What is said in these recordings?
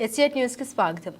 ఎస్ఏట్ న్యూస్కి స్వాగతం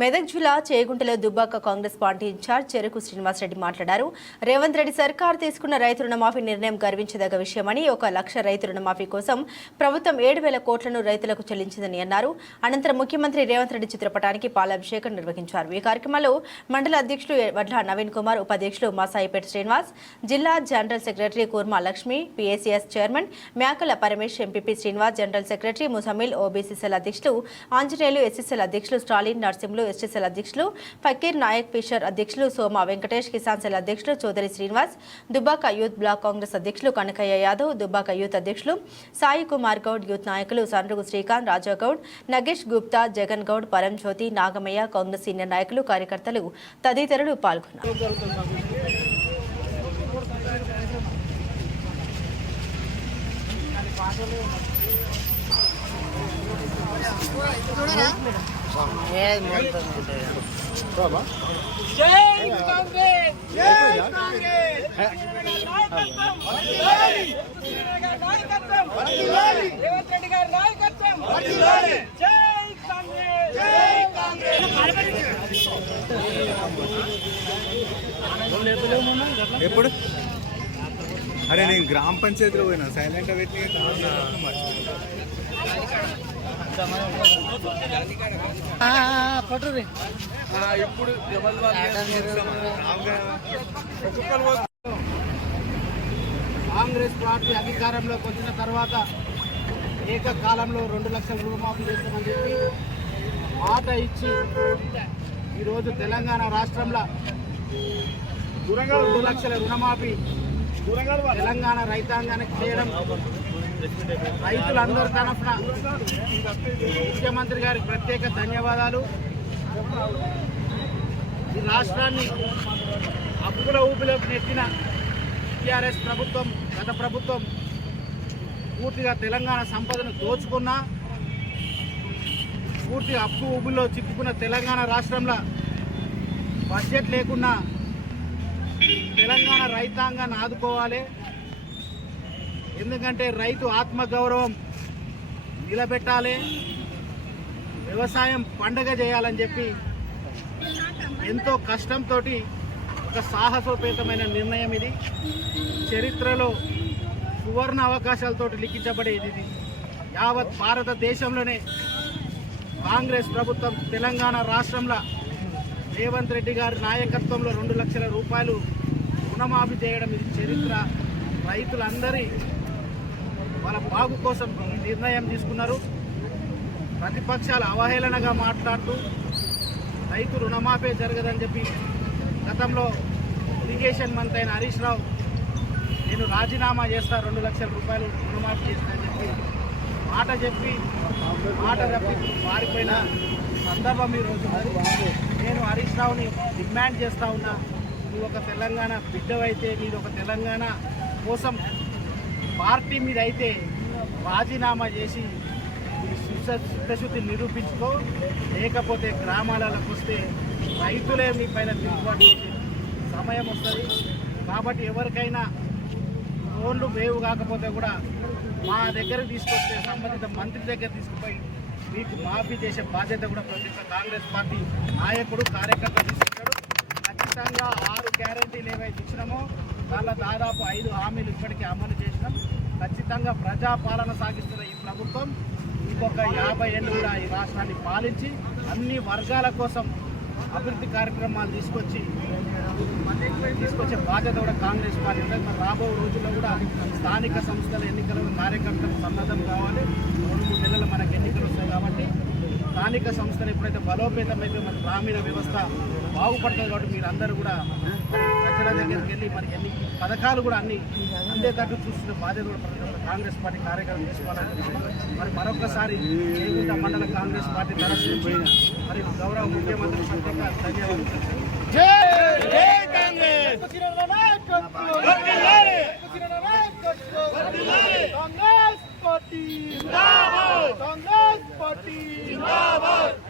మెదక్ జిల్లా చేగుంటలో దుబ్బాక కాంగ్రెస్ పార్టీ ఇన్ఛార్జ్ చెరుకు శ్రీనివాసరెడ్డి మాట్లాడారు. రేవంత్ రెడ్డి సర్కార్ తీసుకున్న రైతు రుణమాఫీ నిర్ణయం గర్వించదగ్గ విషయమని ఒక లక్ష రైతు రుణమాఫీ కోసం ప్రభుత్వం ఏడు వేల కోట్లను రైతులకు చెల్లించిందని అన్నారు. అనంతరం ముఖ్యమంత్రి రేవంత్ రెడ్డి చిత్రపటానికి పాలాభిషేకం నిర్వహించారు. ఈ కార్యక్రమంలో మండల అధ్యక్షులు వడ్ల నవీన్ కుమార్ ఉపాధ్యక్షులు మాసాయిపేట శ్రీనివాస్ జిల్లా general secretary Kurma Lakshmi PACS chairman Mekala Paramesh MPP Srinivas general secretary Muzammil ఓబీసీసీఎల్ అధ్యక్షులు ఆంజనేయులు ఎస్ఎస్ఎల్ అధ్యక్షులు స్టాలిన్ నర్సింహులు ఎస్టీసీఎల్ అధ్యక్షులు ఫకీర్ నాయక్ ఫిషర్ అధ్యక్షులు సోమ వెంకటేష్ కిసాన్ సెల్ అధ్యక్షులు చౌదరి శ్రీనివాస్ దుబ్బాక యూత్ బ్లాక్ కాంగ్రెస్ అధ్యక్షులు కనకయ్య యాదవ్ దుబ్బాక యూత్ అధ్యక్షులు సాయి కుమార్ గౌడ్ యూత్ నాయకులు సండ్రుగు శ్రీకాంత్ రాజా గౌడ్ నగేష్ గుప్తా జగన్ గౌడ్ పరంజ్యోతి నాగమయ్య కాంగ్రెస్ సీనియర్ నాయకులు కార్యకర్తలు తదితరులు పాల్గొన్నారు. చూడరా? ఎప్పుడు? అరే నేను గ్రామ పంచాయతీలో పోయినా. సైలెంట్ పెట్టి ఇప్పుడు కాంగ్రెస్ పార్టీ అధికారంలోకి వచ్చిన తర్వాత ఏకకాలంలో రెండు లక్షల రుణమాఫీ చేస్తామని చెప్పి మాట ఇచ్చి ఈరోజు తెలంగాణ రాష్ట్రంలో రెండు లక్షల రుణమాఫీ తెలంగాణ రైతాంగానికి చేయడం రైతులందరి తరఫున ముఖ్యమంత్రి గారికి ప్రత్యేక ధన్యవాదాలు. ఈ రాష్ట్రాన్ని అప్పుల ఊపిలోకి నెట్టిన టీఆర్ఎస్ ప్రభుత్వం గత ప్రభుత్వం పూర్తిగా తెలంగాణ సంపదను దోచుకున్నా పూర్తిగా అప్పు ఊబుల్లో చిక్కుకున్న తెలంగాణ రాష్ట్రంలో బడ్జెట్ లేకున్నా తెలంగాణ రైతాంగాన్ని ఆదుకోవాలి. ఎందుకంటే రైతు ఆత్మగౌరవం నిలబెట్టాలి వ్యవసాయం పండగ చేయాలని చెప్పి ఎంతో కష్టంతో ఒక సాహసోపేతమైన నిర్ణయం ఇది. చరిత్రలో సువర్ణ అవకాశాలతో లిఖించబడేది ఇది. యావత్ భారతదేశంలోనే కాంగ్రెస్ ప్రభుత్వం తెలంగాణ రాష్ట్రంలో రేవంత్ రెడ్డి గారి నాయకత్వంలో రెండు లక్షల రూపాయలు రుణమాఫీ చేయడం ఇది చరిత్ర. రైతులందరి వాళ్ళ బాగు కోసం ఈ నిర్ణయం తీసుకున్నారు. ప్రతిపక్షాలు అవహేళనగా మాట్లాడుతూ రైతు రుణమాఫీ జరగదని చెప్పి గతంలో ఇరిగేషన్ మంత్రి అయిన హరీష్ రావు నేను రాజీనామా చేస్తా రెండు లక్షల రూపాయలు రుణమాఫీ చేస్తానని చెప్పి మాట చెప్పి మాట తప్పి మారిపోయిన సందర్భం ఈరోజు నేను హరీష్ రావుని డిమాండ్ చేస్తా ఉన్నా నువ్వు ఒక తెలంగాణ బిడ్డవైతే నీది ఒక తెలంగాణ కోసం పార్టీ మీద అయితే రాజీనామా చేసి నీ చిత్తశుద్ధి నిరూపించుకో లేకపోతే గ్రామాలకు వస్తే రైతులే మీ పైన తిరుగుబాటు సమయం వస్తుంది. కాబట్టి ఎవరికైనా లోన్లు వేవు కాకపోతే కూడా మా దగ్గర తీసుకొస్తే సంబంధిత మంత్రి దగ్గర తీసుకుపోయి మీకు మాఫీ చేసే బాధ్యత కూడా ప్రతి కాంగ్రెస్ పార్టీ నాయకుడు కార్యకర్త తీసుకుంటాడు. ఖచ్చితంగా ఆరు గ్యారంటీలు ఏవైతే ఇచ్చినామో దానిలో దాదాపు ఐదు హామీలు ఇప్పటికే అమలు చేసినాం. ఖచ్చితంగా ప్రజాపాలన సాగిస్తున్న ఈ ప్రభుత్వం ఇంకొక యాభై ఏళ్ళు కూడా ఈ రాష్ట్రాన్ని పాలించి అన్ని వర్గాల కోసం అభివృద్ధి కార్యక్రమాలు తీసుకొచ్చి తీసుకొచ్చే బాధ్యత కూడా కాంగ్రెస్ పార్టీ ఉంటుంది మరి రాబో రోజుల్లో కూడా స్థానిక సంస్థల ఎన్నికలలో కార్యకర్తలు సన్నద్ధం కావాలి. రెండు మూడు నెలలు మనకు ఎన్నికలు వస్తాయి కాబట్టి స్థానిక సంస్థలు ఎప్పుడైతే బలోపేతమైతే అయితే మన గ్రామీణ వ్యవస్థ బాగుపడుతుంది కాబట్టి మీరు అందరూ కూడా ప్రజల దగ్గరికి వెళ్ళి మరి ఎన్ని పథకాలు కూడా అన్ని అందేటట్టు చూస్తున్న బాధ్యత కూడా కాంగ్రెస్ పార్టీ కార్యక్రమం తీసుకోవాలని మరి మరొకసారి మండల కాంగ్రెస్ పార్టీ తరఫు మరి గౌరవ ముఖ్యమంత్రి ధన్యవాదాలు. పార్టీ.